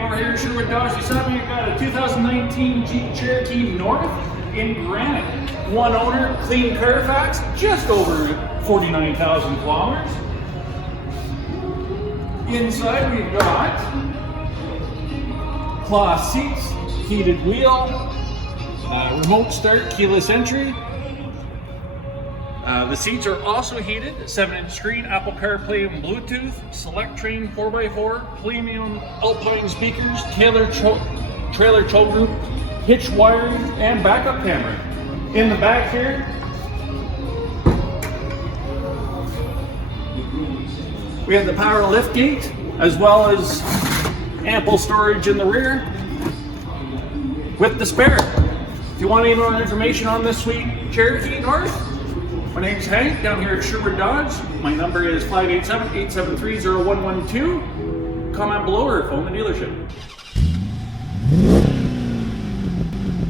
over here at Sherwood Dodge. Beside me, we've got a 2019 Jeep Cherokee North in granite. One owner, clean Carfax, just over 49,000 kilometers. Inside we've got cloth seats, heated wheel, remote start, keyless entry. The seats are also heated, 7-inch screen, Apple CarPlay and Bluetooth, Selec-Terrain 4x4, premium Alpine speakers, trailer tow group, Hitch wiring, and backup camera. In the back here, we have the power lift gate, as well as ample storage in the rear with the spare. If you want any more information on this sweet Cherokee North, my name's Hank, down here at Sherwood Dodge. My number is 587-873-0112. Comment below or phone the dealership.